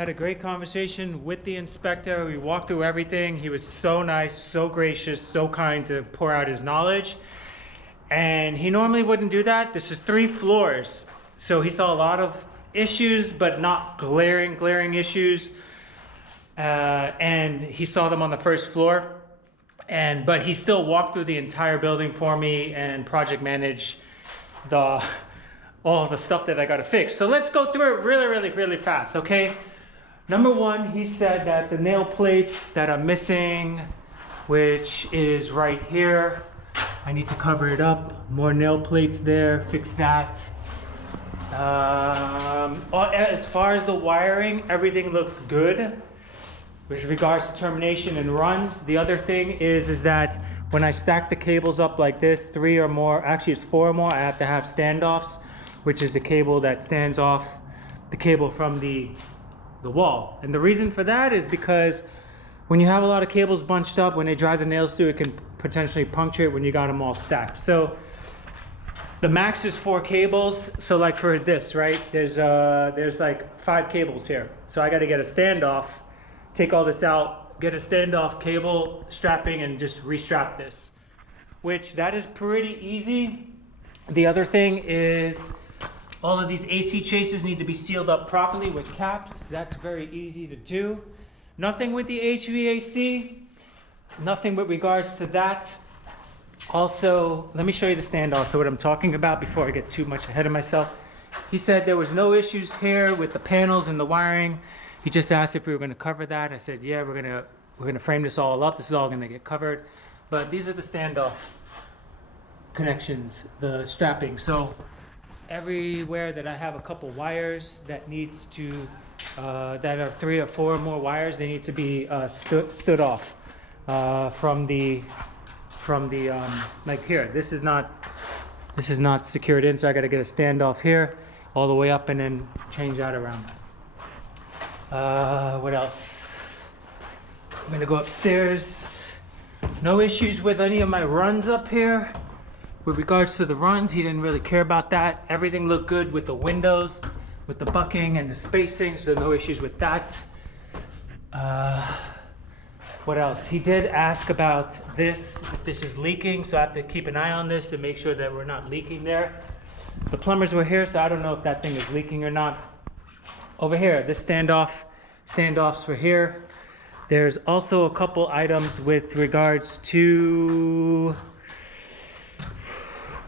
had a great conversation with the inspector. We walked through everything. He was so nice, so gracious, so kind to pour out his knowledge. And he normally wouldn't do that. This is 3 floors. So he saw a lot of issues, but not glaring issues. And he saw them on the first floor. But he still walked through the entire building for me and project managed all the stuff that I got to fix. So let's go through it really fast, okay? Number 1, he said that the nail plates that I'm missing, which is right here, I need to cover it up. More nail plates there, fix that. As far as the wiring, everything looks good with regards to termination and runs. The other thing is that when I stack the cables up like this, 3 or more, actually it's 4 or more, I have to have standoffs, which is the cable that stands off the cable from the wall. And the reason for that is because when you have a lot of cables bunched up, when they drive the nails through, it can potentially puncture it when you got them all stacked. So the max is 4 cables. So like for this, right, there's like 5 cables here. So I got to get a standoff, take all this out, get a standoff cable strapping, and just restrap this, which that is pretty easy. The other thing is all of these AC chasers need to be sealed up properly with caps. That's very easy to do. Nothing with the HVAC, nothing with regards to that. Also, let me show you the standoff, so what I'm talking about before I get too much ahead of myself. He said there was no issues here with the panels and the wiring. He just asked if we were going to cover that. I said, yeah, we're gonna frame this all up. This is all going to get covered. But these are the standoff connections, the strapping. So everywhere that I have a couple wires that needs to that are 3 or 4 or more wires, they need to be stood off from the like here. This is not secured in, so I got to get a standoff here all the way up and then change that around. What else? I'm gonna go upstairs. No issues with any of my runs up here. With regards to the runs, he didn't really care about that. Everything looked good with the windows, with the bucking and the spacing, so no issues with that. What else? He did ask about this. If this is leaking, so I have to keep an eye on this and make sure that we're not leaking there. The plumbers were here, so I don't know if that thing is leaking or not. Over here, this standoffs for here. There's also a couple items with regards to,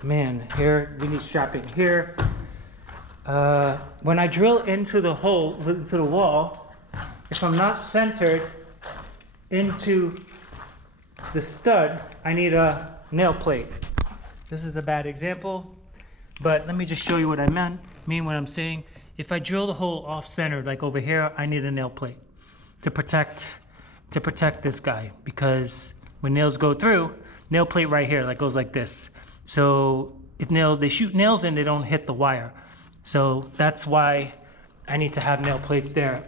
man, here we need strapping here. When I drill into the hole, into the wall, if I'm not centered into the stud, I need a nail plate. This is a bad example, but let me just show you what I mean when I'm saying, if I drill the hole off-centered, like over here, I need a nail plate to protect this guy, because when nails go through, nail plate right here, that goes like this. So if they shoot nails in, they don't hit the wire. So that's why I need to have nail plates there.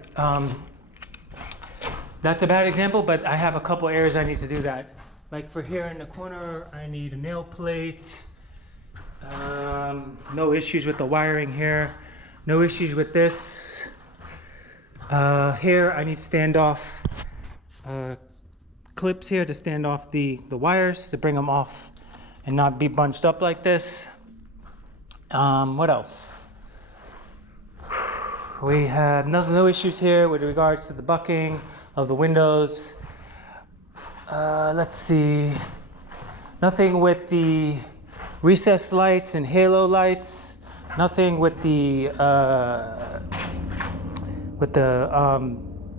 That's a bad example, but I have a couple areas I need to do that. Like for here in the corner, I need a nail plate. No issues with the wiring here. No issues with this. Here I need standoff clips here to stand off the wires, to bring them off and not be bunched up like this. What else? We have no issues here with regards to the bucking of the windows. Let's see. Nothing with the recessed lights and halo lights. Nothing with the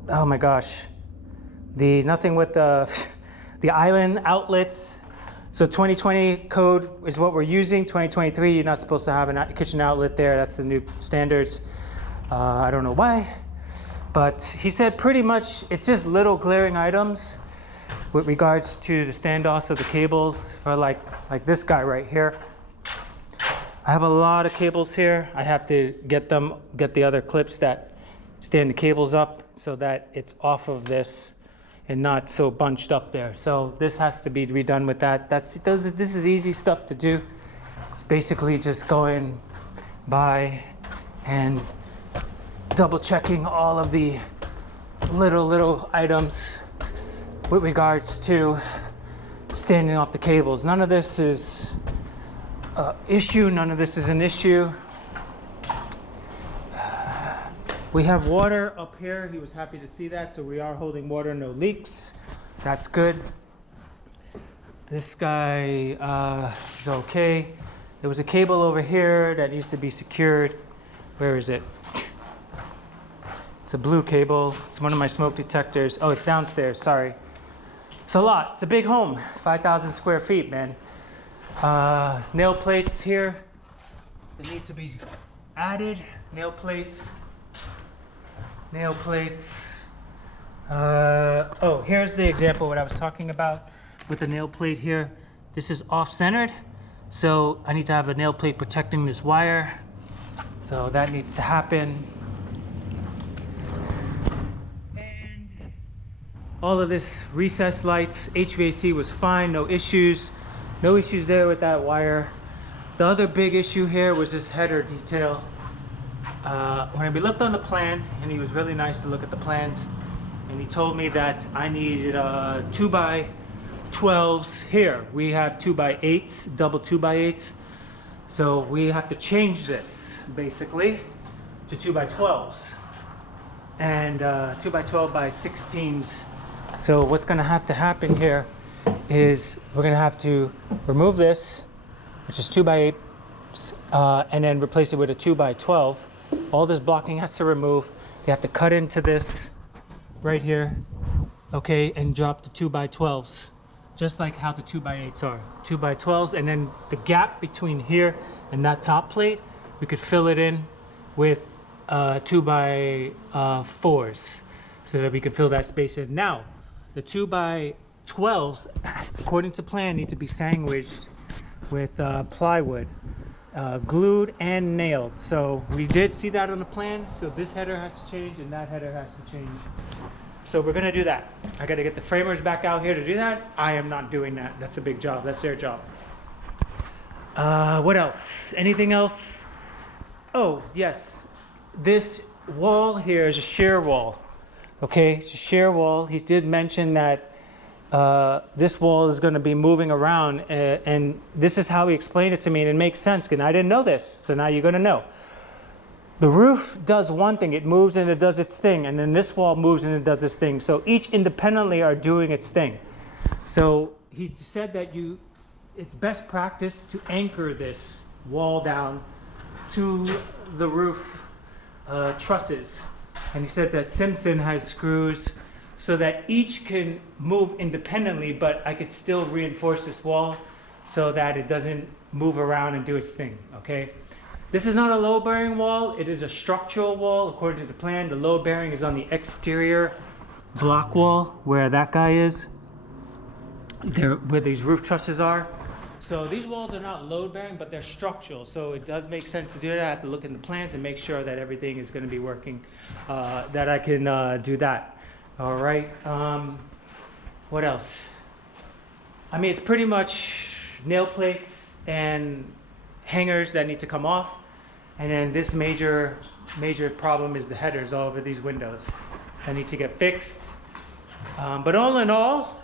oh my gosh, nothing with the island outlets. So 2020 code is what we're using. 2023, you're not supposed to have a kitchen outlet there. That's the new standards. I don't know why, but he said pretty much it's just little glaring items with regards to the standoffs of the cables for like this guy right here. I have a lot of cables here. I have to get the other clips that stand the cables up so that it's off of this and not so bunched up there. So this has to be redone with that. This is easy stuff to do. It's basically just going by and double checking all of the little items with regards to standing off the cables. None of this is an issue. None of this is an issue. We have water up here. He was happy to see that. So we are holding water, no leaks. That's good. This guy is okay. There was a cable over here that needs to be secured. Where is it? It's a blue cable. It's one of my smoke detectors. Oh, it's downstairs. Sorry. It's a lot. It's a big home. 5,000 square feet, man. Nail plates here that need to be added. Nail plates. Nail plates. Oh, here's the example what I was talking about with the nail plate here. This is off-centered, so I need to have a nail plate protecting this wire. So that needs to happen. And all of this recessed lights, HVAC was fine, no issues. No issues there with that wire. The other big issue here was this header detail. When we looked on the plans, and he was really nice to look at the plans, and he told me that I needed 2x12s here. We have 2x8s, double 2x8s. So we have to change this basically to 2x12s and 2x12 by 16s. So what's going to happen here is we're going to have to remove this, which is 2x8, and then replace it with a 2x12. All this blocking has to remove. They have to cut into this right here, okay, and drop the 2x12s, just like how the 2x8s are. 2x12s, and then the gap between here and that top plate, we could fill it in with 2x4s, so that we can fill that space in. Now, the 2x12s, according to plan, need to be sandwiched with plywood. Glued and nailed. So we did see that on the plan. So this header has to change and that header has to change. So we're gonna do that. I gotta get the framers back out here to do that. I am not doing that. That's a big job. That's their job. What else? Anything else? Oh, yes. This wall here is a shear wall. Okay, it's a shear wall. He did mention that this wall is going to be moving around, and this is how he explained it to me, and it makes sense, and I didn't know this, so now you're going to know. The roof does one thing, it moves and it does its thing, and then this wall moves and it does its thing, so each independently are doing its thing. So he said that it's best practice to anchor this wall down to the roof trusses, and he said that Simpson has screws so that each can move independently, but I could still reinforce this wall so that it doesn't move around and do its thing, okay? This is not a load bearing wall, it is a structural wall according to the plan. The load bearing is on the exterior block wall where that guy is, there where these roof trusses are. So these walls are not load bearing, but they're structural, so it does make sense to do that. I have to look in the plans and make sure that everything is going to be working, that I can do that. All right, what else? I mean, it's pretty much nail plates and hangers that need to come off. And then this major problem is the headers all over these windows that need to get fixed. But all in all,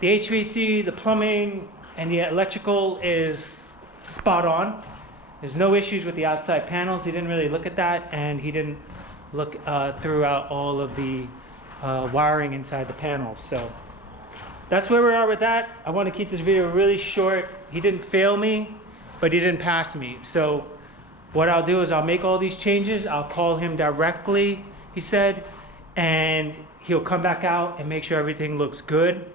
the HVAC, the plumbing, and the electrical is spot on. There's no issues with the outside panels. He didn't really look at that, and he didn't look throughout all of the wiring inside the panels. So that's where we are with that. I want to keep this video really short. He didn't fail me, but he didn't pass me. So what I'll do is I'll make all these changes. I'll call him directly, he said, and he'll come back out and make sure everything looks good.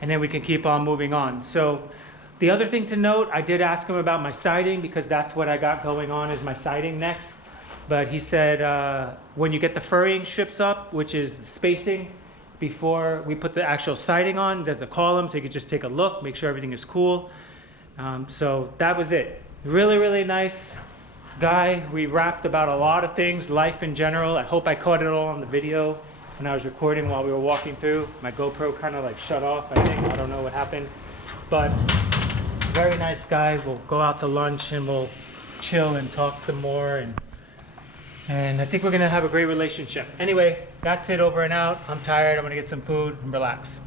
And then we can keep on moving on. So the other thing to note, I did ask him about my siding, because that's what I got going on, is my siding next. But he said when you get the furring strips up, which is spacing before we put the actual siding on, the column, so you can just take a look, make sure everything is cool. So that was it. Really, really nice guy. We rapped about a lot of things, life in general. I hope I caught it all on the video when I was recording while we were walking through. My GoPro kind of like shut off, I think. I don't know what happened. But very nice guy. We'll go out to lunch and we'll chill and talk some more. And And I think we're gonna have a great relationship. Anyway, that's it, over and out. I'm tired, I'm gonna get some food and relax.